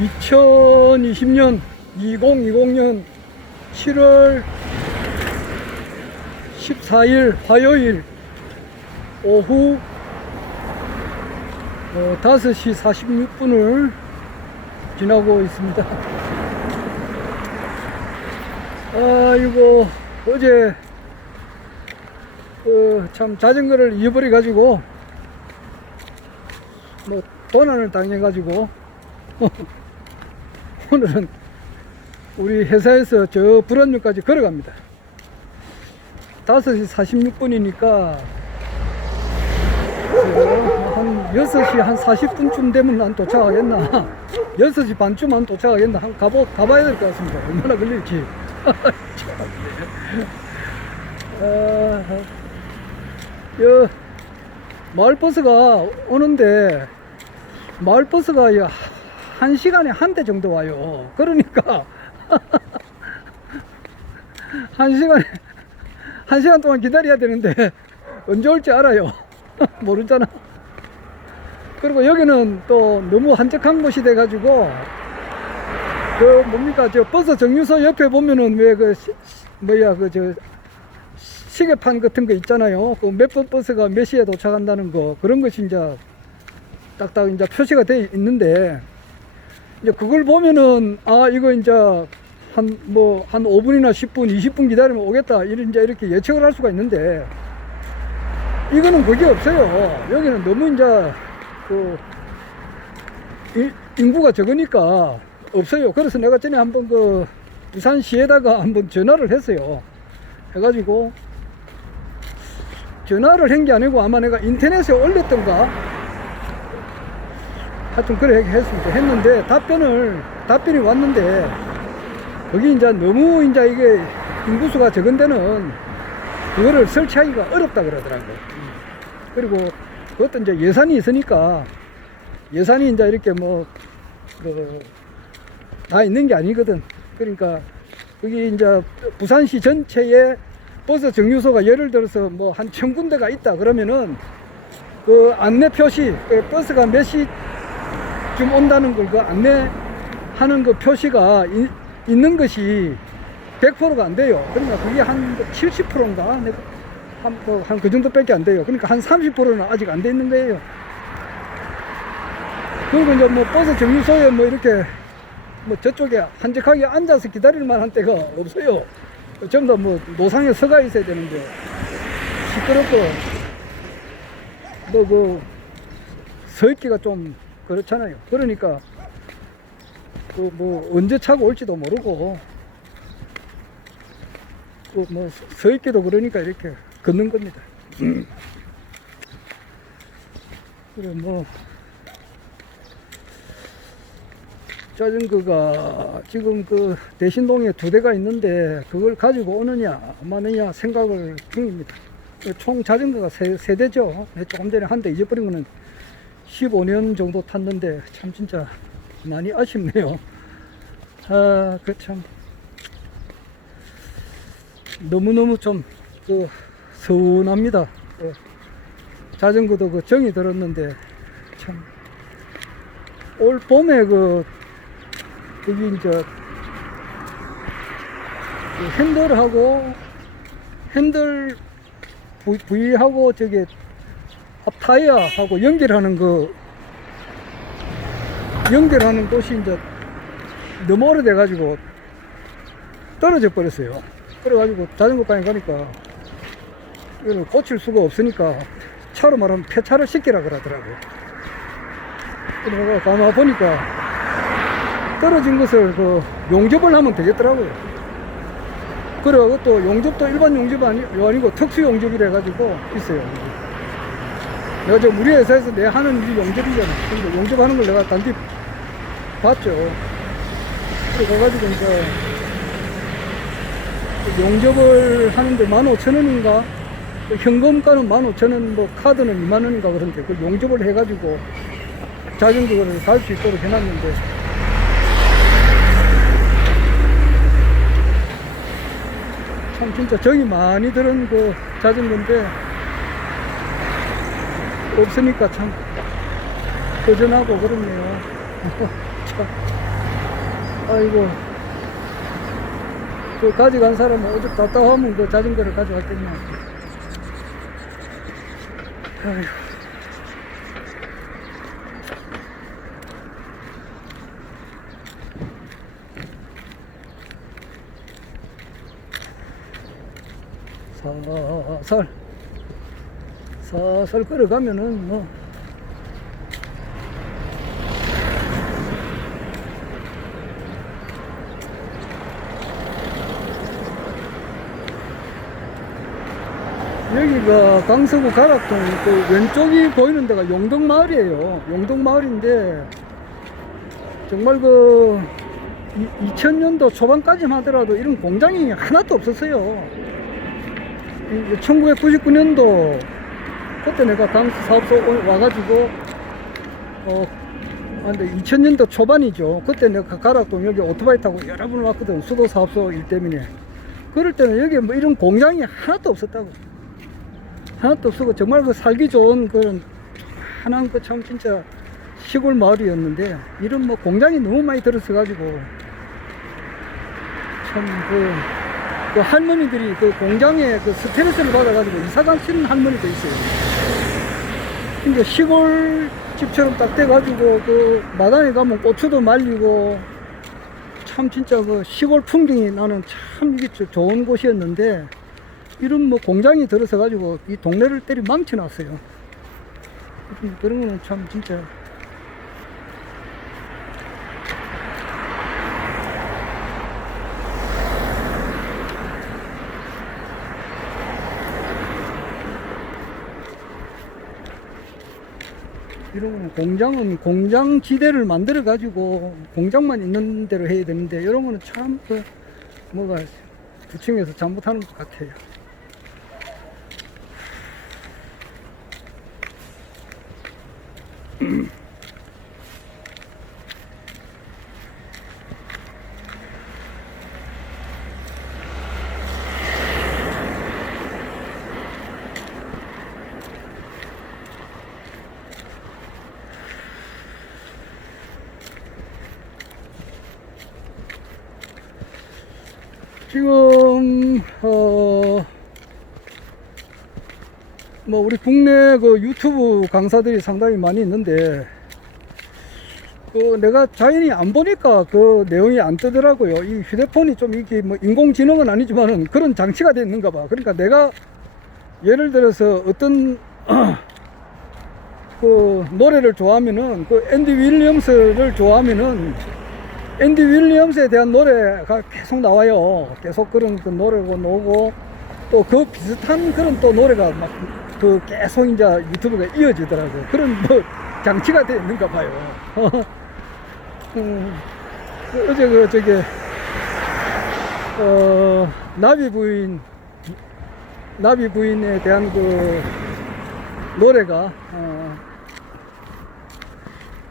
2020년 2020년 7월 14일 화요일 오후 5시 46분을 지나고 있습니다. 아이고, 어제 참 자전거를 잃어버려 가지고 뭐 도난을 당해 가지고 오늘은 우리 회사에서 저 불안역까지 걸어갑니다. 5시 46분이니까 한 6시 한 40분쯤 되면 난 도착하겠나, 6시 반쯤 한 도착하겠나, 한번 가봐야 될 것 같습니다. 얼마나 걸릴지. 마을버스가 오는데 마을버스가 1시간에 한 대 정도 와요. 그러니까 1시간 동안 기다려야 되는데 언제 올지 알아요? 모르잖아. 그리고 여기는 또 너무 한적한 곳이 돼 가지고 뭡니까, 저 버스 정류소 옆에 보면은 왜 시계판 같은 거 있잖아요. 그 몇 번 버스가 몇 시에 도착한다는 거, 그런 것이 이제 딱딱 이제 표시가 돼 있는데, 이제 그걸 보면은 이거 이제 한 5분이나 10분, 20분 기다리면 오겠다, 이제 이렇게 예측을 할 수가 있는데, 이거는 그게 없어요. 여기는 너무 이제 인구가 적으니까 없어요. 그래서 내가 전에 한번 부산시에다가 한번 전화를 했어요. 해가지고 전화를 한 게 아니고 아마 내가 인터넷에 올렸던가, 하여튼 그래 했는데 답변이 왔는데, 거기 이제 너무 이제 이게 인구수가 적은 데는 그거를 설치하기가 어렵다 그러더라고요. 그리고 그것도 이제 예산이 있으니까, 예산이 이제 이렇게 다 있는 게 아니거든. 그러니까 여기 이제 부산시 전체에 버스 정류소가 예를 들어서 한 1000군데가 있다 그러면은 그 안내 표시, 버스가 몇 시쯤 온다는 걸 그 안내하는 그 표시가 있는 것이 100%가 안 돼요. 그러니까 그게 한 70%인가 한 그 정도밖에 안 돼요. 그러니까 한 30%는 아직 안 돼 있는 거예요. 그리고 이제 버스 정류소에 이렇게 저쪽에 한적하게 앉아서 기다릴 만한 데가 없어요. 전부 다 노상에 서가 있어야 되는데 시끄럽고 서 있기가 좀 그렇잖아요. 그러니까 언제 차가 올지도 모르고 서 있기도 그러니까 이렇게 걷는 겁니다. 그래 자전거가 지금 대신동에 2대가 있는데 그걸 가지고 오느냐 마느냐 생각을 중입니다. 총 자전거가 3대죠. 조금 전에 한 대 잊어버린 거는 15년 정도 탔는데 참 진짜 많이 아쉽네요. 참 너무너무 좀 서운합니다. 자전거도 정이 들었는데 참 올 봄에 여기 이제 핸들 부위하고 저기 앞 타이어하고 연결하는 곳이 이제 너무 오래돼 가지고 떨어져 버렸어요. 그래 가지고 자전거 방에 가니까 이걸 고칠 수가 없으니까 차로 말하면 폐차를 시키라 그러더라고요. 그래서 가만 보니까 떨어진 것을 용접을 하면 되겠더라고요. 그래가지고 또 용접도 일반 용접이 아니고 특수 용접이라 가지고 있어요. 내가 지금 우리 회사에서 내 하는 일이 용접이잖아. 근데 용접하는 걸 내가 단디 봤죠. 그래 가지고 이제 용접을 하는데 15,000원인가, 현금가는 15,000원, 카드는 20,000원인가 그런데 그 용접을 해가지고 자전거를 갈 수 있도록 해놨는데, 참 진짜 정이 많이 들은 자전거인데 없으니까 참 허전하고 그렇네요. 참. 아이고, 그 가져간 사람은 어제 답답하면 그 자전거를 가져갔겠나. 아이고. 살살 걸어가면은 뭐 여기가 강서구 가락동 그 왼쪽이 보이는 데가 용덕마을이에요. 용덕마을인데 정말 그 2000년도 초반까지만 하더라도 이런 공장이 하나도 없었어요. 1999년도 그때 내가 강서 사업소 와가지고 근데 2000년도 초반이죠. 그때 내가 가락동 여기 오토바이 타고 여러 번 왔거든. 수도 사업소 일 때문에. 그럴 때는 여기 뭐 이런 공장이 하나도 없었다고. 하나도 없었고 정말 그 살기 좋은 그런 한한 그 참 진짜 시골 마을이었는데 이런 뭐 공장이 너무 많이 들어서 가지고 참 그 할머니들이 그 공장에 그 스트레스를 받아가지고 이사 가시는 할머니도 있어요. 근데 시골 집처럼 딱 돼가지고 그 마당에 가면 고추도 말리고 참 진짜 그 시골 풍경이 나는 참 이게 좋은 곳이었는데 이런 뭐 공장이 들어서 가지고 이 동네를 때리 망쳐놨어요. 그런 거는 참 진짜 이런 공장은 공장 지대를 만들어 가지고 공장만 있는 대로 해야 되는데 이런 거는 참 그 뭐가 구청에서 잘못하는 것 같아요. 지금 뭐 우리 국내 그 유튜브 강사들이 상당히 많이 있는데 그 내가 자연히 안 보니까 그 내용이 안 뜨더라고요. 이 휴대폰이 좀 이게 뭐 인공지능은 아니지만은 그런 장치가 되어 있는가 봐. 그러니까 내가 예를 들어서 어떤 그 노래를 좋아하면은 그 앤디 윌리엄스를 좋아하면은 앤디 윌리엄스에 대한 노래가 계속 나와요. 계속 그런 그 노래가 나오고 또 그 비슷한 그런 또 노래가 막 그 계속 이제 유튜브가 이어지더라고요. 그런 뭐 장치가 되어 있는가 봐요. 어제 그 저기 나비 부인에 대한 그 노래가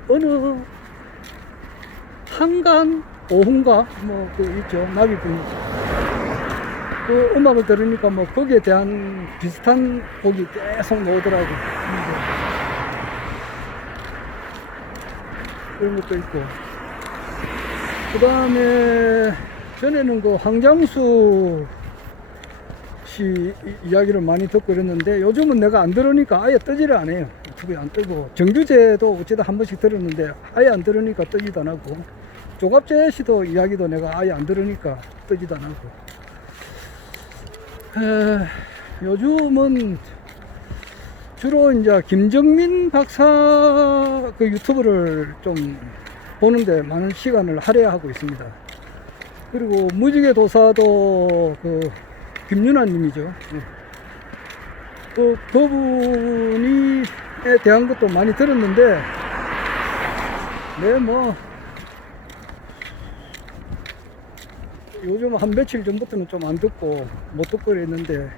어느 한간 오후인가 뭐 그 있죠. 나비 부인 그 음악을 들으니까 뭐 거기에 대한 비슷한 곡이 계속 나오더라고. 그런 것도 있고 그 다음에 전에는 그 황장수 씨 이야기를 많이 듣고 그랬는데 요즘은 내가 안 들으니까 아예 뜨지를 않아요. 유튜브에 안 뜨고 정규제도 어쩌다 한 번씩 들었는데 아예 안 들으니까 뜨지도 안 하고 조갑재 씨도 이야기도 내가 아예 안 들으니까 뜨지도 안 하고 요즘은 주로 이제 김정민 박사 그 유튜브를 좀 보는데 많은 시간을 할애하고 있습니다. 그리고 무지개 도사도 그 김윤아 님이죠. 그분이에 대한 것도 많이 들었는데 뭐 요즘 한 며칠 전부터는 좀 안 듣고 못 듣고 그랬는데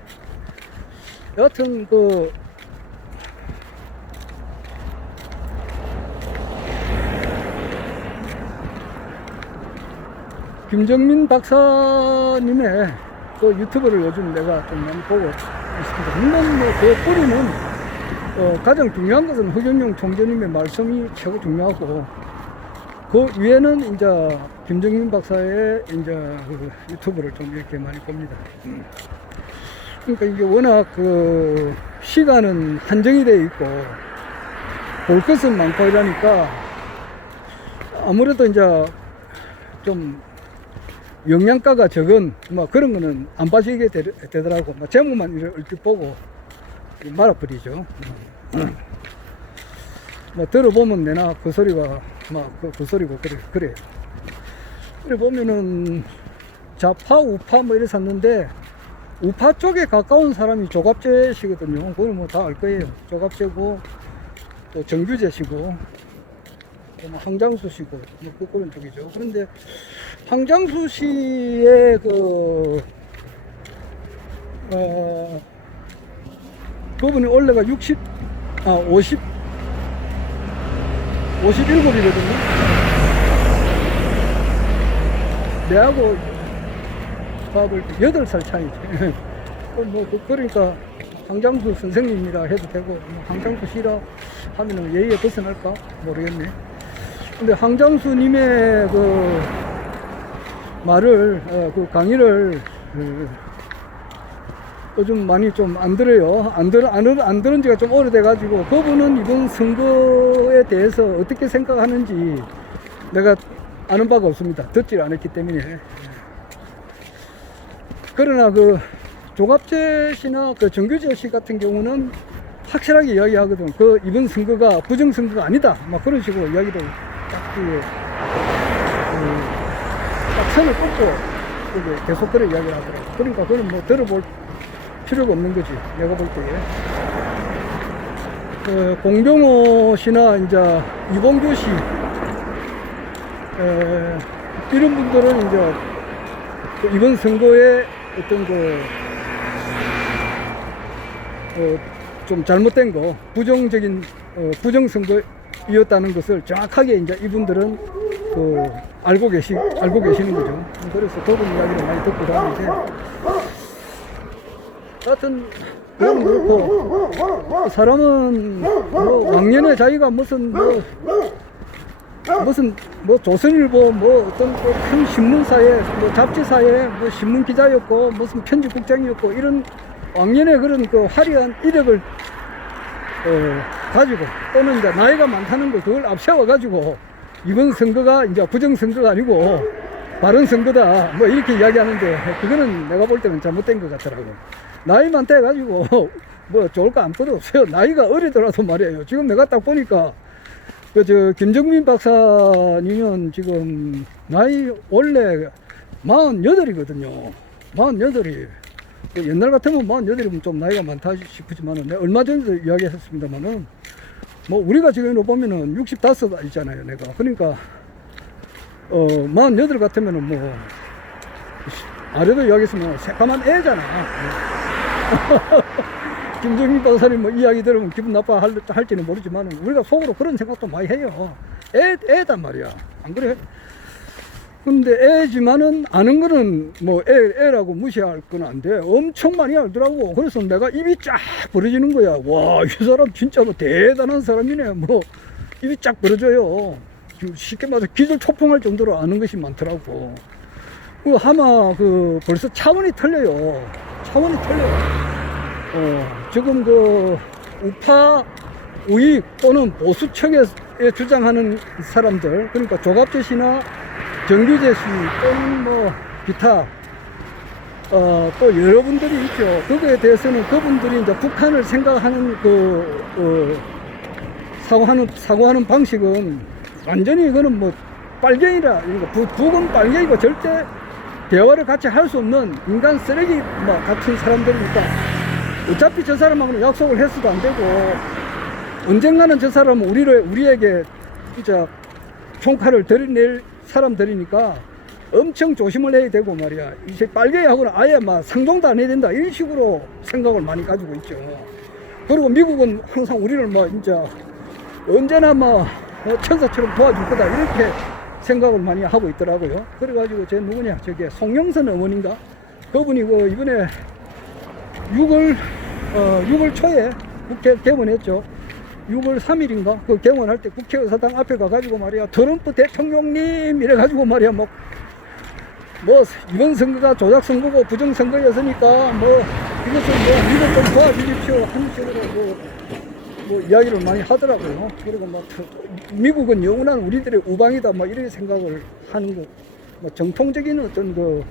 여하튼 그 김정민 박사님의 그 유튜브를 요즘 내가 좀 많이 보고 있습니다. 물론 뭐 그 뿌리는 가장 중요한 것은 허경영 총재님의 말씀이 최고 중요하고 그 위에는 이제 김정민 박사의 이제 그 유튜브를 좀 이렇게 많이 봅니다. 그러니까 이게 워낙 그 시간은 한정이 되어 있고 볼 것은 많고 이러니까 아무래도 이제 좀 영양가가 적은 뭐 그런 거는 안 빠지게 되더라고. 뭐 제목만 이렇게 얼핏 보고 말아버리죠. 뭐 들어보면 내나 그 소리가 그 소리고 그래요. 그래 보면은 좌파 우파 뭐 이래 샀는데 우파 쪽에 가까운 사람이 조갑재시거든요. 그걸 뭐 다 알 거예요. 조갑재고 또 정규재시고 뭐 황장수 씨고 뭐 그런 쪽이죠. 그런데 황장수 씨의 그분이 원래가 57이거든요. 내하고 밥을 8살 차이지. 그러니까 황장수 선생님이라 해도 되고, 뭐 황장수 씨라 하면은 예의에 벗어날까? 모르겠네. 근데 황장수님의 그 말을, 그 강의를, 요즘 많이 좀 안 들어요. 안 들은 지가 좀 오래돼가지고, 그분은 이번 선거에 대해서 어떻게 생각하는지 내가 아는 바가 없습니다. 듣질 않았기 때문에. 그러나 그 조갑재 씨나 그 정규재 씨 같은 경우는 확실하게 이야기하거든. 그 이번 선거가 부정선거가 아니다. 막 그런 식으로 이야기를 딱 선을 꽂고 계속 그런 이야기를 하더라고. 그러니까 그건 뭐 들어볼 필요가 없는 거지. 내가 볼 때에. 그 공병호 씨나 이제 이봉규 씨, 이런 분들은 이제 이번 선거에 어떤 좀 잘못된 거, 부정적인 부정선거였다는 것을 정확하게 이제 이분들은 알고 계시는 거죠. 그래서 그분 이야기를 많이 듣고 다니는데, 하여튼 그건 그렇고, 사람은 뭐 왕년에 자기가 무슨 조선일보 어떤 큰 신문사에 잡지사에 신문 기자였고 무슨 편집국장이었고 이런 왕년에 그런 화려한 이력을 가지고, 또는 이제 나이가 많다는 걸 그걸 앞세워 가지고 이번 선거가 이제 부정선거가 아니고 바른 선거다 뭐 이렇게 이야기하는데, 그거는 내가 볼 때는 잘못된 것 같더라고. 나이 많다 해가지고 뭐 좋을 거 아무것도 없어요. 나이가 어리더라도 말이에요. 지금 내가 딱 보니까 김정민 박사님은 지금 나이 원래 48이거든요. 48이. 옛날 같으면 48이면 좀 나이가 많다 싶지만은, 내가 얼마 전에도 이야기했습니다만은, 뭐 우리가 지금 보면은 65 있잖아요, 내가. 그러니까 48 같으면은 뭐 아래도 이야기했으면 새까만 애잖아. 김정민 박사님 뭐 이야기 들으면 기분 나빠 할지는 모르지만 우리가 속으로 그런 생각도 많이 해요. 애단 말이야. 안 그래? 근데 애지만은 아는 거는 뭐 애라고 무시할 건 안 돼. 엄청 많이 알더라고. 그래서 내가 입이 쫙 벌어지는 거야. 와, 이 사람 진짜 뭐 대단한 사람이네. 뭐 입이 쫙 벌어져요. 쉽게 말해서 기절초풍할 정도로 아는 것이 많더라고. 아마 벌써 차원이 틀려요. 차원이 틀려요. 지금 우파 우익 또는 보수 측에 주장하는 사람들, 그러니까 조갑재 씨나 정규재 씨 또는 뭐 기타 또 여러분들이 있죠. 그거에 대해서는 그분들이 이제 북한을 생각하는 사고하는 방식은 완전히 이거는 뭐 빨갱이라, 북은 빨갱이고 절대 대화를 같이 할 수 없는 인간 쓰레기 같은 사람들이니까, 어차피 저 사람하고는 약속을 했어도 안 되고, 언젠가는 저 사람은 우리에게 진짜 총칼을 들이낼 사람들이니까 엄청 조심을 해야 되고 말이야. 이제 빨갱이하고는 아예 상종도 안 해야 된다, 이런 식으로 생각을 많이 가지고 있죠. 그리고 미국은 항상 우리를 진짜 언제나 천사처럼 도와줄 거다, 이렇게 생각을 많이 하고 있더라고요. 그래가지고 저게 송영선 어머니인가? 그분이 이번에 6월 초에 국회 개원했죠. 6월 3일인가 그 개원할 때 국회의사당 앞에 가가지고 말이야 트럼프 대통령님 이래가지고 말이야 뭐 이번 선거가 조작 선거고 부정 선거였으니까 뭐 이것은 뭐 미국 좀 도와주십시오 하는 식으로 뭐 이야기를 많이 하더라고요. 그리고 막 미국은 영원한 우리들의 우방이다 뭐 이런 생각을 하는 거, 뭐 정통적인 어떤 그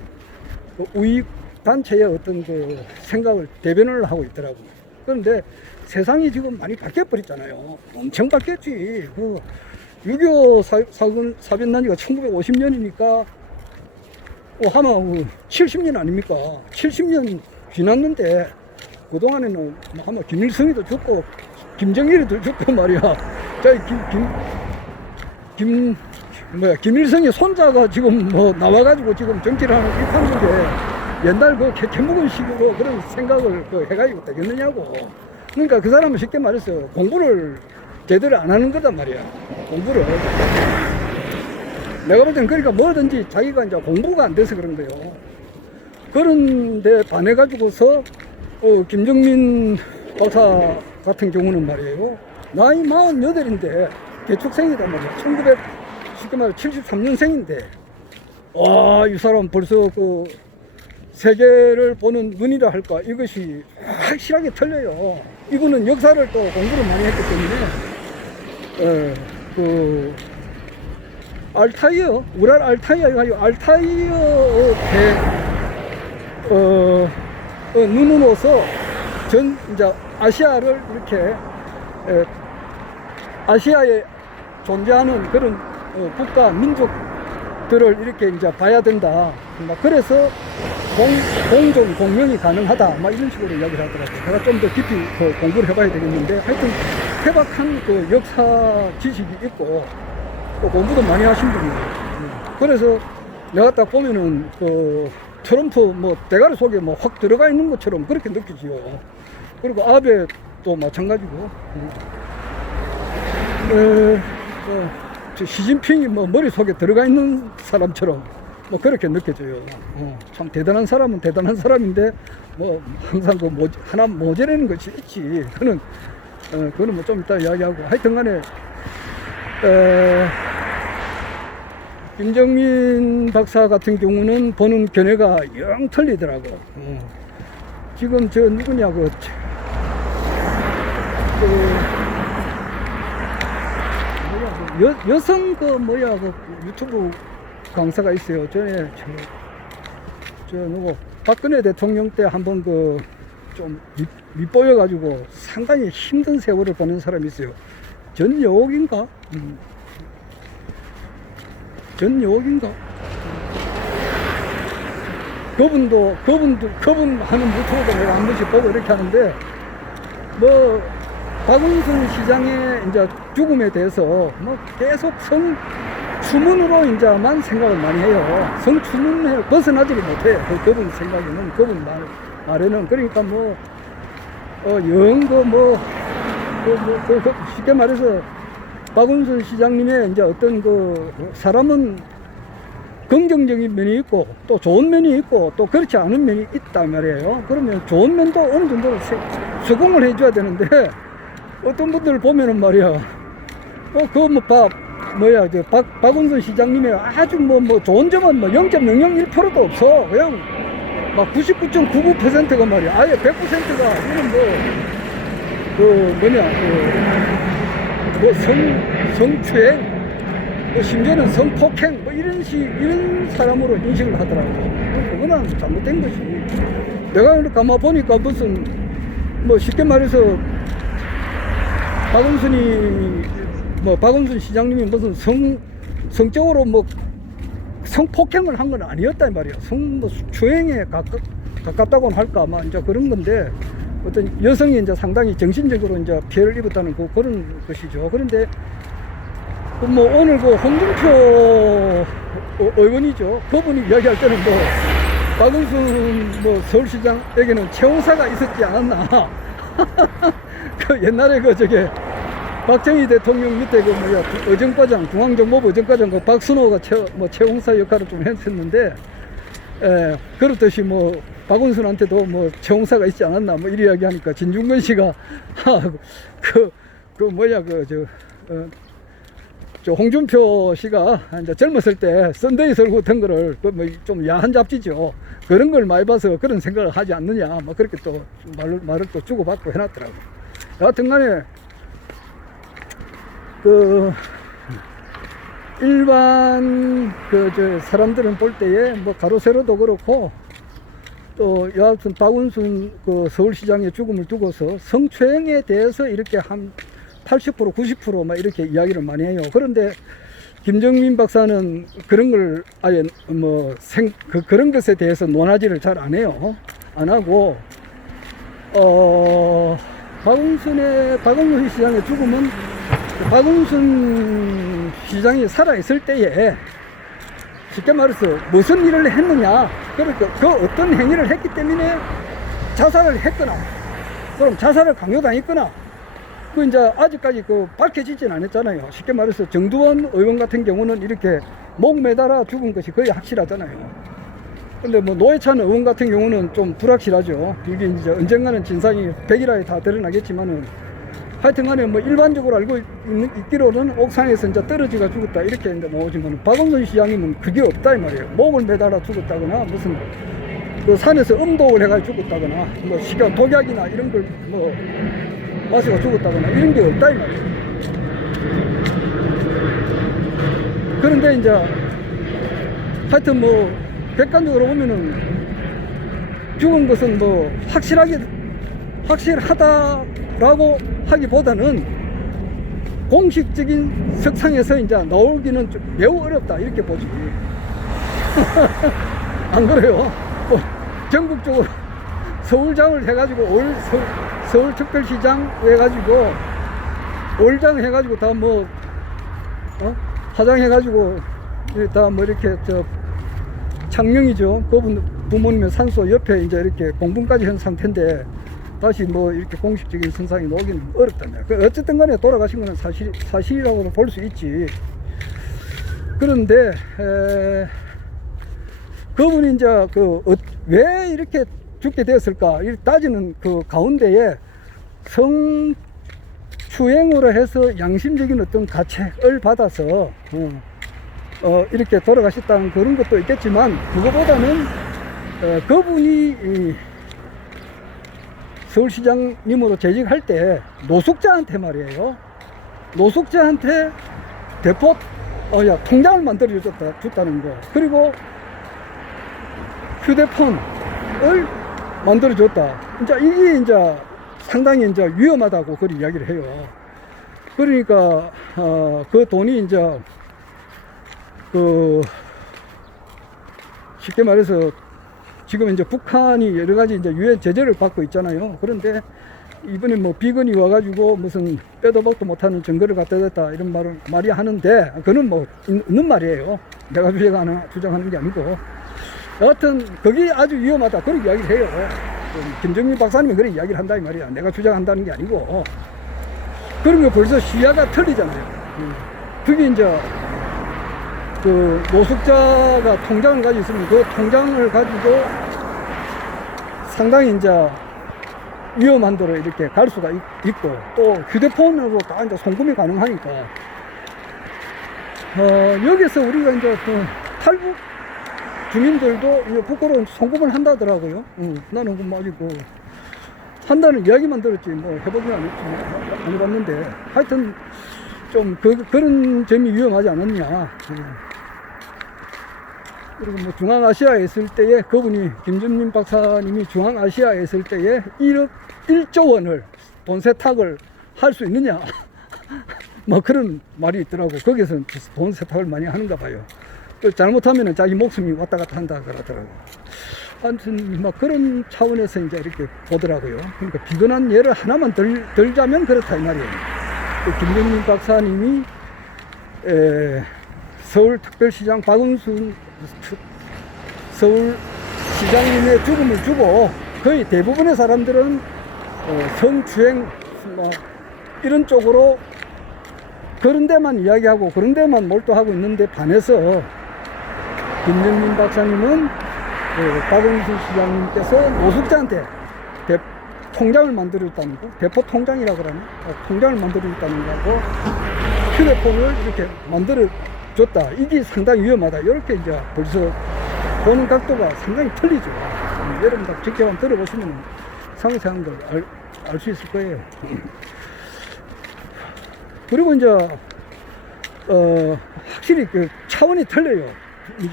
우익 단체의 어떤 그 생각을 대변을 하고 있더라고요. 그런데 세상이 지금 많이 바뀌어 버렸잖아요. 엄청 바뀌었지. 그 6.25 사변 난지가 1950년이니까 아마 70년 아닙니까? 70년 지났는데 그동안에는 아마 김일성이도 죽고 김정일이도 죽고 말이야. 김일성의 손자가 지금 뭐 나와가지고 지금 정치를 하는 이 판국에 옛날 그 개묵은 식으로 그런 생각을 해가지고 되겠느냐고. 그러니까 그 사람은 쉽게 말해서 공부를 제대로 안 하는 거단 말이야. 공부를. 내가 볼 때는 그러니까 뭐든지 자기가 이제 공부가 안 돼서 그런 거예요. 그런데 반해가지고서 김정민 박사 같은 경우는 말이에요. 나이 48인데 개축생이단 말이야. 1973년생인데 와, 이 사람 벌써 그 세계를 보는 눈이라 할까 이것이 확실하게 틀려요. 이분은 역사를 또 공부를 많이 했기 때문에 알타이어, 우랄 알타이어가 알타이어 눈으로서 이제 아시아를 이렇게 아시아에 존재하는 그런 국가 민족들을 이렇게 이제 봐야 된다. 그래서 공존 공명이 가능하다. 막 이런 식으로 이야기를 하더라고요. 제가 좀 더 깊이 공부를 해봐야 되겠는데 하여튼 해박한 그 역사 지식이 있고 또 공부도 많이 하신 분이에요. 그래서 내가 딱 보면은 트럼프 뭐 대가리 속에 뭐 확 들어가 있는 것처럼 그렇게 느끼지요. 그리고 아베도 마찬가지고. 시진핑이 뭐 머릿속에 들어가 있는 사람처럼 뭐 그렇게 느껴져요. 참 대단한 사람은 대단한 사람인데 뭐 항상 하나 모자라는 것이 있지. 그거는 뭐 좀 이따 이야기하고 하여튼 간에 김정민 박사 같은 경우는 보는 견해가 영 틀리더라고. 지금 저 누구냐 여성 유튜브 강사가 있어요. 전에 누구 박근혜 대통령 때 한번 좀 밉보여 가지고 상당히 힘든 세월을 보낸 사람이 있어요. 전여옥인가? 그분 하는 유튜브도 내가 한 번씩 보고 이렇게 하는데 뭐 박원순 시장의 이제 죽음에 대해서 뭐 계속 성추문으로 이제만 생각을 많이 해요. 성추문에 벗어나지를 못해. 그분 생각에는, 그분 말에는. 그러니까 쉽게 말해서 박원순 시장님의 이제 어떤 사람은 긍정적인 면이 있고 또 좋은 면이 있고 또 그렇지 않은 면이 있단 말이에요. 그러면 좋은 면도 어느 정도 수긍을 해줘야 되는데 어떤 분들 보면은 말이야, 박원순 시장님의 아주 좋은 점은 0.001%도 없어. 그냥 막 99.99%가 말이야. 아예 100%가 이런 성추행, 심지어는 성폭행, 이런 사람으로 인식을 하더라고. 그거는 잘못된 것이. 내가 가만 보니까 쉽게 말해서 박원순 시장님이 무슨 성적으로 성폭행을 한 건 아니었단 말이야. 추행에 가깝다고 할까, 이제 그런 건데, 어떤 여성이 이제 상당히 정신적으로 이제 피해를 입었다는 그런 것이죠. 그런데, 오늘 홍준표 의원이죠. 그분이 이야기할 때는 박원순 서울시장에게는 채용사가 있었지 않았나. 옛날에 박정희 대통령 밑에 어정과장, 중앙정보부 어정과장 박순호가 채용사 역할을 좀 했었는데, 그렇듯이 박원순한테도 채용사가 있지 않았나, 이리 이야기하니까 진중권 씨가, 그 뭐야 저 홍준표 씨가 이제 젊었을 때 썬데이 설구 같은 거를 그 뭐 좀 야한 잡지죠. 그런 걸 많이 봐서 그런 생각을 하지 않느냐. 뭐 그렇게 또 말을 또 주고받고 해놨더라고. 여하튼간에 그 일반 저 사람들은 볼 때에 뭐 가로 세로도 그렇고 또 여하튼 박원순 그 서울시장의 죽음을 두고서 성추행에 대해서 이렇게 한 80% 90% 이렇게 이야기를 많이 해요. 그런데 김정민 박사는 그런 걸 아예 뭐 그런 것에 대해서 논하지를 잘 안 해요. 안 하고 박원순 시장의 죽음은 박원순 시장이 살아있을 때에 쉽게 말해서 무슨 일을 했느냐, 그러니까 그 어떤 행위를 했기 때문에 자살을 했거나 그럼 자살을 강요당했거나 그 이제 아직까지 그 밝혀지진 않았잖아요. 쉽게 말해서 정두원 의원 같은 경우는 이렇게 목 매달아 죽은 것이 거의 확실하잖아요. 근데 뭐 노회찬 의원 같은 경우는 좀 불확실하죠. 이게 이제 언젠가는 진상이 백일하에 다 드러나겠지만은 하여튼 간에 뭐 일반적으로 알고 있기로는 옥상에서 이제 떨어지가 죽었다 이렇게 이제 나오지만 박원순 시장님은 그게 없다 이 말이에요. 목을 매달아 죽었다거나 무슨 그 산에서 음독을 해가지고 죽었다거나 뭐 시가 독약이나 이런 걸 뭐 마시고 죽었다거나 이런 게 없다 이 말이에요. 그런데 이제 하여튼 뭐 객관적으로 보면은 죽은 것은 뭐 확실하다라고 하기보다는 공식적인 석상에서 이제 나오기는 좀 매우 어렵다 이렇게 보지. 안 그래요? 뭐 전국적으로 서울장을 해가지고 서울특별시장 해가지고 올장 해가지고 다 뭐 화장 해가지고 다 뭐 이렇게 저 창명이죠. 그분 부모님의 산소 옆에 이제 이렇게 공분까지 한 상태인데 다시 뭐 이렇게 공식적인 선상에 나오기는 어렵다며. 어쨌든 간에 돌아가신 거는 사실이라고 볼 수 있지. 그런데 그분이 이제 왜 이렇게 죽게 되었을까 따지는 그 가운데에 성추행으로 해서 양심적인 어떤 가책을 받아서 이렇게 돌아가셨다는 그런 것도 있겠지만 그거보다는 그분이 서울시장님으로 재직할 때 노숙자한테 말이에요. 노숙자한테 대폭 통장을 만들어 줬다는 거. 그리고 휴대폰을 만들어 줬다. 이제 이게 이제 상당히 이제 위험하다고 그런 이야기를 해요. 그러니까 그 돈이 이제 쉽게 말해서 지금 이제 북한이 여러 가지 이제 유엔 제재를 받고 있잖아요. 그런데 이번에 뭐 비건이 와가지고 무슨 빼도 박도 못하는 증거를 갖다 댔다 이런 말이 하는데 그는 뭐 있는 말이에요. 내가 주장하는 게 아니고. 여하튼 그게 아주 위험하다 그런 이야기를 해요. 김정민 박사님이 그런 이야기를 한다 이 말이야. 내가 주장한다는 게 아니고. 그러면 벌써 시야가 틀리잖아요. 그게 이제 그 노숙자가 통장을 가지고 있으면 그 통장을 가지고 상당히 이제 위험한 데로 이렇게 갈 수가 있고 또 휴대폰으로 다 이제 송금이 가능하니까 여기서 우리가 이제 그 탈북 주민들도 부끄러운 송금을 한다더라고요. 나는 그 아직 한다는 이야기만 들었지 뭐 해보진 안 해봤는데 하여튼 좀 그런 점이 위험하지 않았냐. 그리고 뭐 중앙아시아에 있을 때에 그분이 김정민 박사님이 중앙아시아에 있을 때에 1조 원을 돈 세탁을 할 수 있느냐 뭐 그런 말이 있더라고. 거기서 돈 세탁을 많이 하는가 봐요. 또 잘못하면 자기 목숨이 왔다 갔다 한다 그러더라고. 아무튼 뭐 그런 차원에서 이제 이렇게 보더라고요. 그러니까 비근한 예를 하나만 들자면 그렇다 이 말이에요. 김정민 박사님이 서울특별시장 박원순 서울시장님의 죽음을 주고 거의 대부분의 사람들은 성추행 뭐 이런 쪽으로 그런 데만 이야기하고 그런 데만 몰두하고 있는데 반해서 김정민 박사님은 박원순 시장님께서 노숙자한테 통장을 만들었다는 거, 대포 통장이라고 그러나? 통장을 만들었다는 거고, 휴대폰을 이렇게 만들어 줬다. 이게 상당히 위험하다. 이렇게 이제 벌써 보는 각도가 상당히 틀리죠. 여러분들 직접 한번 들어보시면 상세한 걸 알 수 있을 거예요. 그리고 이제, 확실히 그 차원이 틀려요.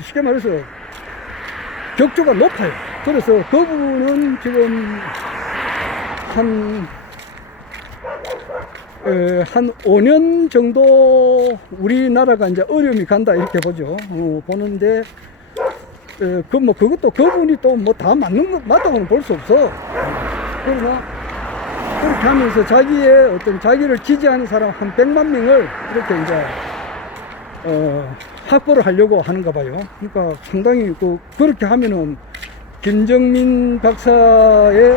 쉽게 말해서 격조가 높아요. 그래서 그 부분은 지금 한 5년 정도 우리나라가 이제 어려움이 간다 이렇게 보죠. 보는데 그것도 그분이 또 뭐 다 맞다고는 볼 수 없어. 그러나 그렇게 하면서 자기를 지지하는 사람 한 100만 명을 이렇게 이제 확보를 하려고 하는가 봐요. 그러니까 상당히 그렇게 하면은 김정민 박사의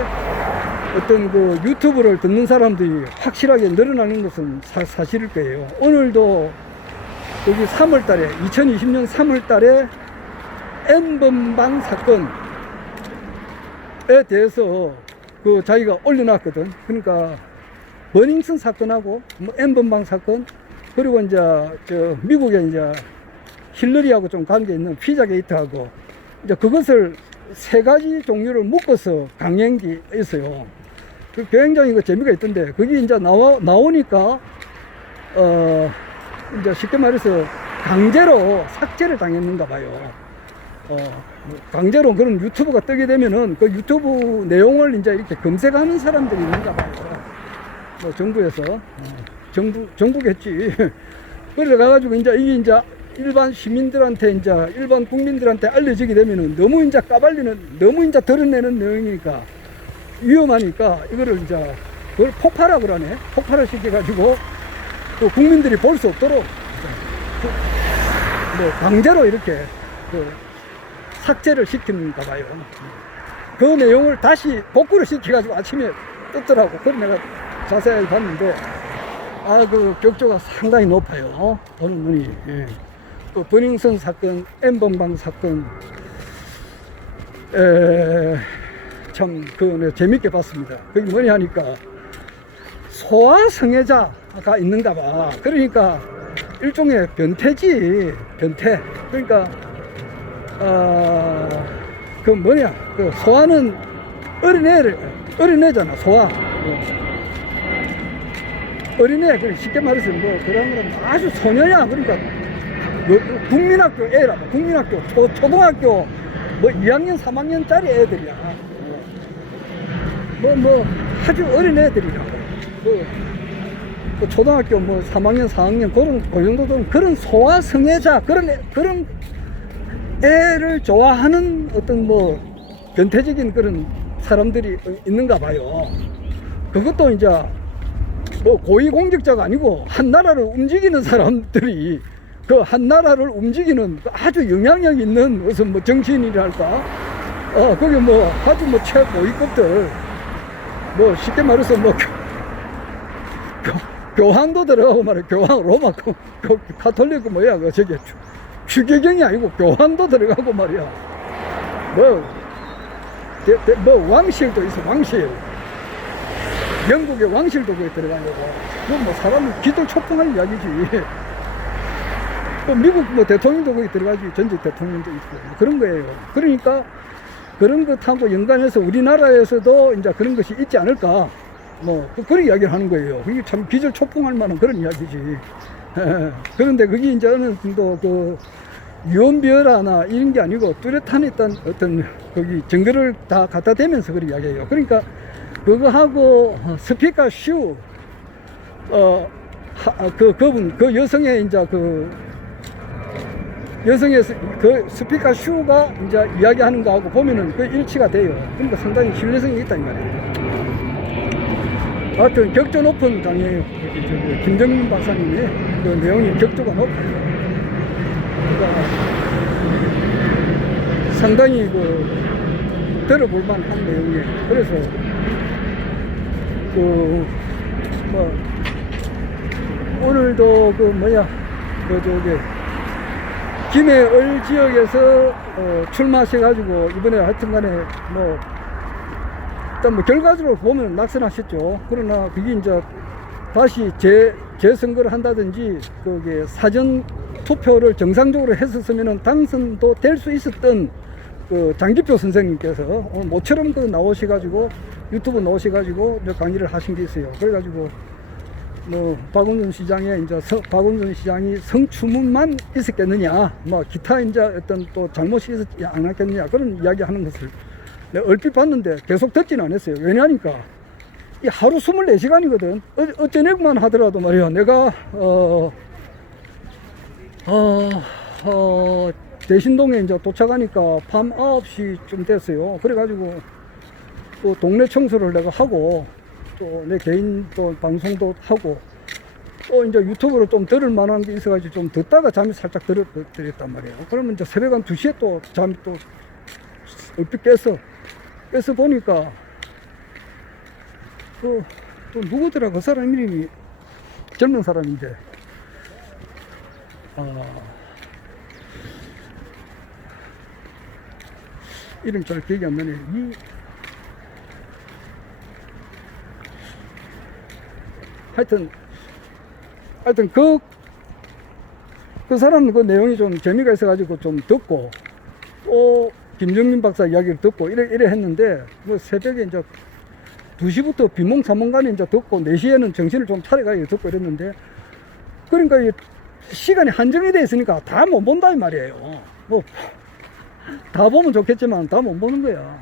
어떤 그 유튜브를 듣는 사람들이 확실하게 늘어나는 것은 사실일 거예요. 오늘도 여기 3월달에 2020년 3월달에 N번방 사건에 대해서 그 자기가 올려놨거든. 그러니까 버닝썬 사건하고 뭐 N번방 사건 그리고 이제 저 미국에 이제 힐러리하고 좀 관계 있는 피자 게이트하고 이제 그것을 세 가지 종류를 묶어서 강행기 있어요. 그 굉장히 그 재미가 있던데 그게 이제 나오니까 이제 쉽게 말해서 강제로 삭제를 당했는가 봐요. 강제로 그런 유튜브가 뜨게 되면은 그 유튜브 내용을 이제 이렇게 검색하는 사람들이 있는가 봐요. 뭐 정부에서 정부겠지. 그래 가지고 이제 이게 이제 일반 시민들한테 이제 일반 국민들한테 알려지게 되면은 너무 이제 까발리는 너무 이제 드러내는 내용이니까 위험하니까 이거를 이제 그걸 폭발하 그러네. 폭발을 시켜가지고 그 국민들이 볼 수 없도록 뭐 강제로 이렇게 삭제를 시키는가 봐요. 그 내용을 다시 복구를 시켜가지고 아침에 떴더라고. 그걸 내가 자세히 봤는데 그 격조가 상당히 높아요. 보는 눈이. 예. 그 버닝썬 사건, N번방 사건 참 재밌게 봤습니다. 그게 뭐냐 하니까 소아성애자가 있는가 봐. 그러니까 일종의 변태지. 변태. 그러니까 그 뭐냐 그 소아는 어린애잖아. 소아. 어린애. 쉽게 말해서 뭐 그런 거는 아주 소녀야. 그러니까 국민학교 애라. 국민학교 초등학교 뭐 2학년 3학년짜리 애들이야. 뭐 아주 어린 애들이라고. 그 초등학교 뭐 3학년 4학년 그 정도 되면 그런 소아성애자 그런 애를 좋아하는 어떤 뭐 변태적인 그런 사람들이 있는가 봐요. 그것도 이제 뭐 고위공직자가 아니고 한 나라를 움직이는 사람들이 그 한 나라를 움직이는 아주 영향력 있는 무슨 뭐 정치인이랄까 거기 뭐 아주 뭐 최고위급들 뭐 쉽게 말해서 뭐 교황도 들어가고 말이야. 교황 로마 가톨릭 뭐야 그 저게 추계경이 아니고 교황도 들어가고 말이야. 뭐 왕실도 있어. 왕실 영국의 왕실도 거기 들어가려고. 그건 뭐 사람은 기도 초풍할 이야기지. 또 미국 뭐 대통령도 거기 들어가지. 전직 대통령도 있고 뭐 그런 거예요. 그러니까 그런 것하고 연관해서 우리나라에서도 이제 그런 것이 있지 않을까. 뭐 그런 이야기를 하는 거예요. 그게 참 기절 초풍할 만한 그런 이야기지. 그런데 그게 이제 어느 정도 그 유언비어라나 이런 게 아니고 뚜렷한 어떤 거기 증거를 다 갖다 대면서 그런 이야기예요. 그러니까 그거하고 스피커 슈 그분 그 여성의 이제 여성의 그 스피커 슈가 이제 이야기하는 거하고 보면은 그 일치가 돼요. 그러니까 상당히 신뢰성이 있다 이 말이에요. 하여튼 격조 높은 강의예요. 김정민 박사님의 그 내용이 격조가 높아요. 그러니까 상당히 들어볼 만한 내용이에요. 그래서 뭐 오늘도 김해을 지역에서 출마하셔가지고 이번에 하여튼간에 뭐 일단 뭐 결과적으로 보면 낙선하셨죠. 그러나 그게 이제 다시 재선거를 한다든지 그게 사전 투표를 정상적으로 했었으면 당선도 될 수 있었던 그 장기표 선생님께서 오늘 모처럼 그 나오셔가지고 유튜브 나오셔가지고 이제 강의를 하신 게 있어요. 그래가지고 뭐 박원순 시장의 이제 박원순 시장이 성추문만 있었겠느냐, 뭐 기타 이제 어떤 또 잘못이 있었지 않았겠느냐 그런 이야기하는 것을 내가 얼핏 봤는데 계속 듣지는 않았어요. 왜냐니까 이 하루 24시간이거든. 어쩌내만 하더라도 말이야. 내가 대신동에 이제 도착하니까 밤 9시쯤 됐어요. 그래가지고 또 동네 청소를 내가 하고 또 내 개인 또 방송도 하고 또 이제 유튜브로 좀 들을 만한 게 있어가지고 좀 듣다가 잠이 살짝 들었단 말이에요. 그러면 이제 새벽 한 2시에 또 잠이 또 얼핏 깨서 보니까 또 누구더라 그 사람 이름이 젊은 사람인데 이름 잘 기억이 안 나네. 하여튼 그 사람 그 내용이 좀 재미가 있어가지고 좀 듣고 또 김정민 박사 이야기를 듣고 이래 했는데 뭐 새벽에 이제 2시부터 비몽사몽간에 이제 듣고 4시에는 정신을 좀 차려가지고 듣고 이랬는데 그러니까 이 시간이 한정이 돼 있으니까 다 못 본다 이 말이에요. 뭐 다 보면 좋겠지만 다 못 보는 거야.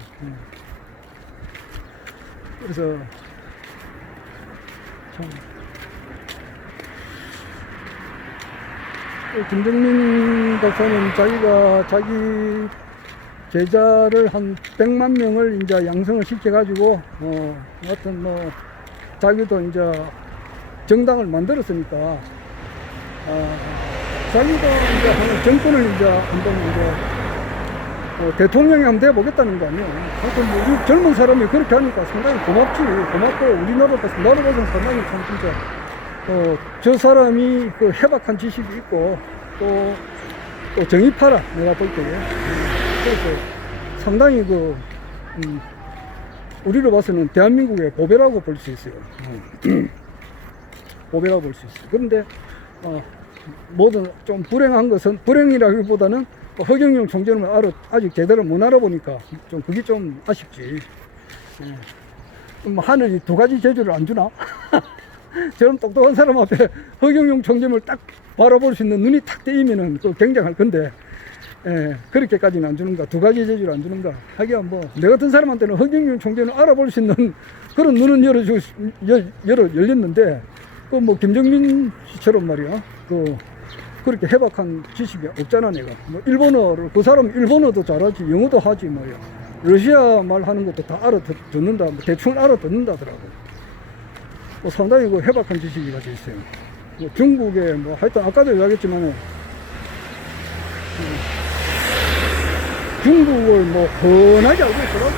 그래서 참 김정민 박사는 자기가 자기 제자를 한 100만 명을 이제 양성을 시켜가지고 어떤 뭐 자기도 이제 정당을 만들었으니까 자기가 이제 하는 정권을 이제 한번 이제 대통령이 한번 돼보겠다는 거 아니에요. 하여튼 뭐 우리 젊은 사람이 그렇게 하니까 상당히 고맙고 우리나라로서 상당히 참 진짜 저 사람이 그 해박한 지식이 있고 또 정의파라 내가 볼 때에 그래서 상당히 우리로 봐서는 대한민국의 보배라고 볼 수 있어요. 보배라고 볼 수 있어요. 그런데 뭐든 좀 불행한 것은 불행이라기보다는 허경영 총재는 아직 제대로 못 알아보니까 좀 그게 좀 아쉽지. 뭐 하늘이 두 가지 재주를 안 주나? 저런 똑똑한 사람 앞에 허경영 총재를 딱 바라볼 수 있는 눈이 탁 뜨이면은 그 굉장할 건데, 그렇게까지는 안 주는가? 두 가지 재주를 안 주는가? 하기야 뭐, 내 같은 사람한테는 허경영 총재는 알아볼 수 있는 그런 눈은 열렸는데, 그 뭐, 김정민 씨처럼 말이야. 그렇게 해박한 지식이 없잖아, 내가. 뭐, 일본어를, 그 사람 일본어도 잘하지, 영어도 하지, 말이야. 러시아 말 하는 것도 다 알아듣는다, 뭐 대충 알아듣는다더라고. 뭐 상당히 그 해박한 지식이 가지고 있어요. 뭐 중국에 뭐 하여튼 아까도 이야기했지만 중국을 뭐 훤하게 알고 있더라고.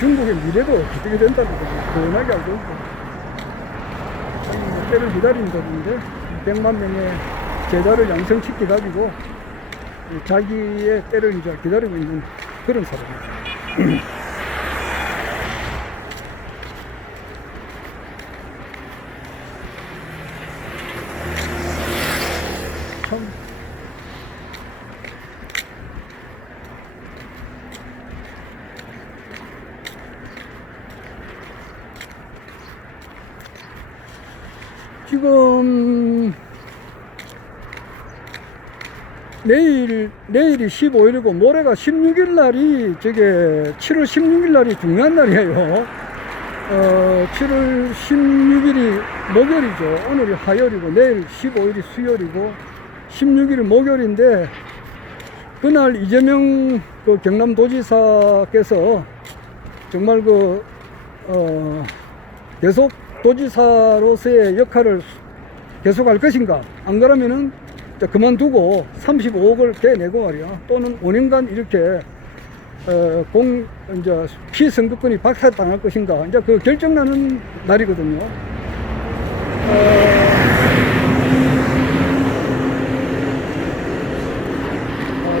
중국의 미래도 어떻게 된다는 거지. 훤하게 알고 있고. 뭐 때를 기다린다는데 100만 명의 제자를 양성시켜 가지고 자기의 때를 이제 기다리고 있는 그런 사람이죠. 참 지금 내일이 15일이고 모레가 16일 날이 저게 7월 16일 날이 중요한 날이에요. 7월 16일이 목요일이죠. 오늘이 화요일이고 내일 15일이 수요일이고 16일이 목요일인데 그날 이재명 그 경남도지사께서 정말 계속 도지사로서의 역할을 계속할 것인가, 안 그러면은 그만두고 35억을 개내고 말이야, 또는 5년간 이렇게 이제 피선거권이 박탈당할 것인가, 이제 그 결정나는 날이거든요.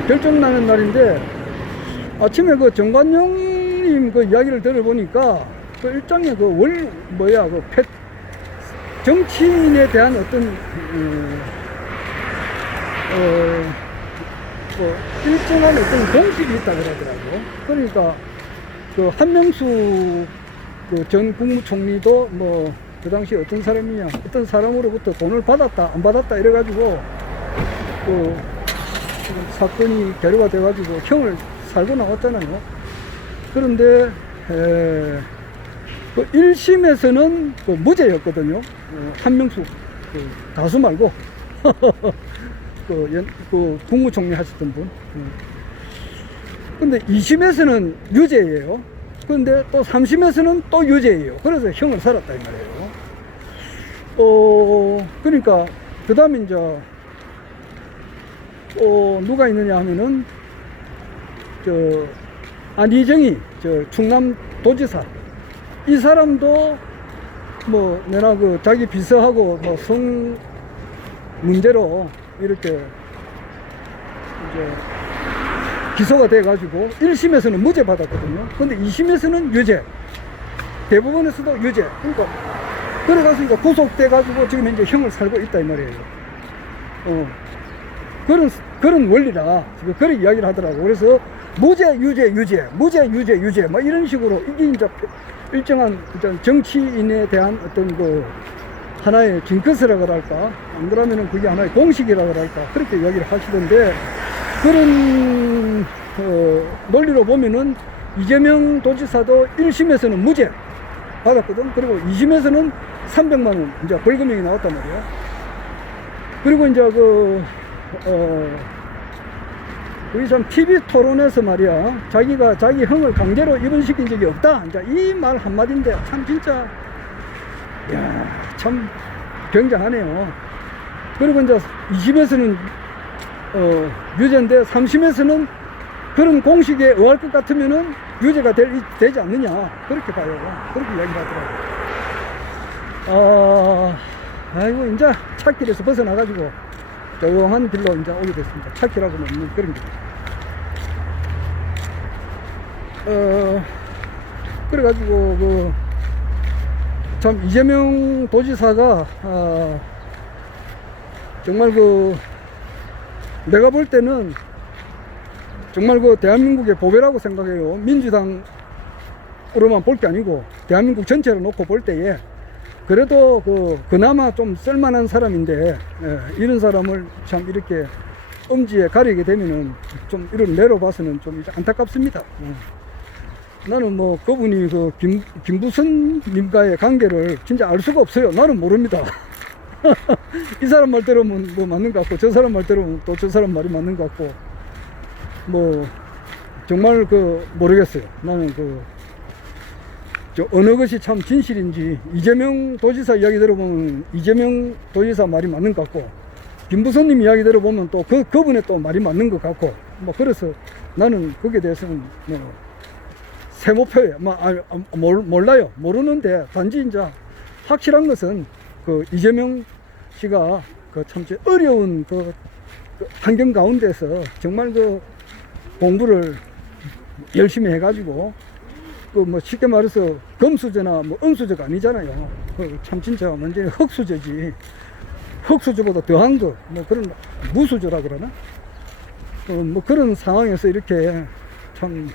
결정나는 날인데 아침에 그 정관용님 그 이야기를 들어보니까 그 일종의 정치인에 대한 어떤 일정한 어떤 공식이 있다 그러더라고. 그러니까 그 한명수 그 전 국무총리도 뭐 그 당시 어떤 사람이냐, 어떤 사람으로부터 돈을 받았다 안 받았다 이래가지고 그 사건이 계류가 돼가지고 형을 살고 나왔잖아요. 그런데 그 1심에서는 그 무죄였거든요. 한명수 그 가수 말고 그 국무총리 하셨던 분. 근데 2심에서는 유죄예요. 근데 또 3심에서는 또 유죄예요. 그래서 형을 살았다 이 말이에요. 그러니까 그 다음에 이제 누가 있느냐 하면은 안희정이 충남도지사, 이 사람도 뭐 내나 그 자기 비서하고 뭐 성 문제로 이렇게 이제 기소가 돼 가지고 1심에서는 무죄 받았거든요. 근데 2심에서는 유죄, 대법원에서도 유죄. 그러니까 그래가지고 구속돼 가지고 지금 이제 형을 살고 있다 이 말이에요. 그런 원리라 지금 그런 이야기를 하더라고. 그래서 무죄 유죄 유죄, 무죄 유죄 유죄 막 이런 식으로 이게 이제 일정한 정치인에 대한 어떤 그 하나의 징크스라 그럴까, 안 그러면은 그게 하나의 공식이라 그럴까, 그렇게 이야기를 하시던데, 그런 논리로 보면은 이재명 도지사도 1심에서는 무죄 받았거든. 그리고 2심에서는 300만 원 이제 벌금형이 나왔단 말이야. 그리고 이제 우리 참 TV 토론에서 말이야, 자기가 자기 형을 강제로 입원시킨 적이 없다, 이제 이 말 한마디인데 참 진짜 참 굉장하네요. 그리고 이제 2심에서는 유죄인데 3심에서는 그런 공식에 의할 것 같으면은 유죄가 되지 않느냐, 그렇게 봐요. 그렇게 이야기를 하더라고요. 아이고 이제 찻길에서 벗어나가지고 조용한 길로 이제 오게 됐습니다. 찻길하고는 없는 그런 길. 그래가지고 참 이재명 도지사가 정말 내가 볼 때는 정말 대한민국의 보배라고 생각해요. 민주당으로만 볼 게 아니고 대한민국 전체로 놓고 볼 때에 그래도 그나마 좀 쓸만한 사람인데, 이런 사람을 참 이렇게 엄지에 가리게 되면은 좀 이런 내로 봐서는 좀 이제 안타깝습니다. 나는 뭐 그분이 김부선 님과의 관계를 진짜 알 수가 없어요. 나는 모릅니다. 이 사람 말 들으면 뭐 맞는 것 같고, 저 사람 말 들으면 또 저 사람 말이 맞는 것 같고, 뭐 정말 모르겠어요. 나는 어느 것이 참 진실인지. 이재명 도지사 이야기 들어보면 이재명 도지사 말이 맞는 것 같고, 김부선님 이야기 들어보면 또 그분의 또 말이 맞는 것 같고, 뭐 그래서 나는 거기에 대해서는 뭐 세모표에 몰라요. 모르는데 단지 이제 확실한 것은 이재명 씨가 참 어려운 환경 가운데서 정말 공부를 열심히 해가지고 뭐 쉽게 말해서 금수저나 뭐 은수저가 아니잖아요. 참 진짜 완전히 흙수저지. 흙수저보다 더한 뭐 그런 무수저라 그러나? 뭐 그런 상황에서 이렇게 참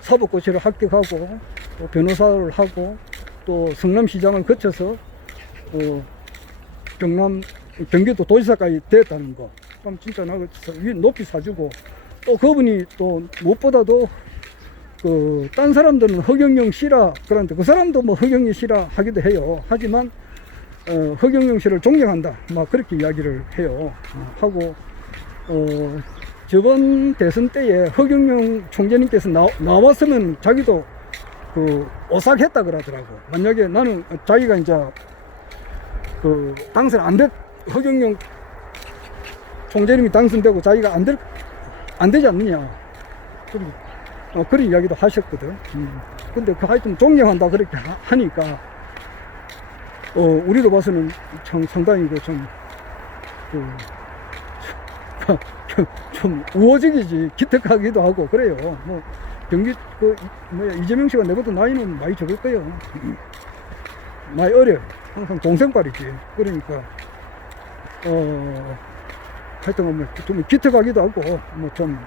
사법고시를 합격하고 또 변호사를 하고 또 성남시장을 거쳐서 경기도 도지사까지 됐다는 거, 참 진짜 나 높이 사주고, 또 그분이 또 무엇보다도 딴 사람들은 허경영 씨라 그러는데 그 사람도 뭐 허경영 씨라 하기도 해요. 하지만 허경영 씨를 존경한다, 막 그렇게 이야기를 해요. 하고 저번 대선 때에 허경영 총재님께서 나왔으면 자기도 오싹했다 그러더라고. 만약에 나는 자기가 이제 당선 허경영 총재님이 당선되고 자기가 안 되지 않느냐, 그런 이야기도 하셨거든. 근데 하여튼 존경한다 그렇게 하니까 우리로 봐서는 참 상당히 좀 우호적이지, 기특하기도 하고 그래요. 뭐 경기 그 뭐야 이재명 씨가 내보다 나이는 많이 적을 거예요. 많이 어려. 항상 동생빨이지. 그러니까 하여튼 좀 기특하기도 하고 뭐 좀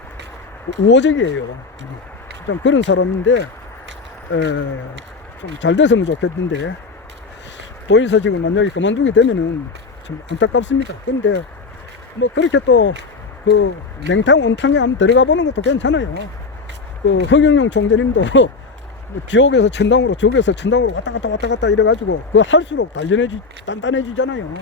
우호적이에요. 좀 그런 사람인데 좀 잘 됐으면 좋겠는데 도의사 지금 만약에 그만두게 되면은 참 안타깝습니다. 근데 뭐 그렇게 또 그 냉탕 온탕에 한번 들어가 보는 것도 괜찮아요. 그 허경영 총재님도 지옥에서 천당으로 지옥에서 천당으로 왔다 갔다 이래가지고 그 할수록 단단해지잖아요.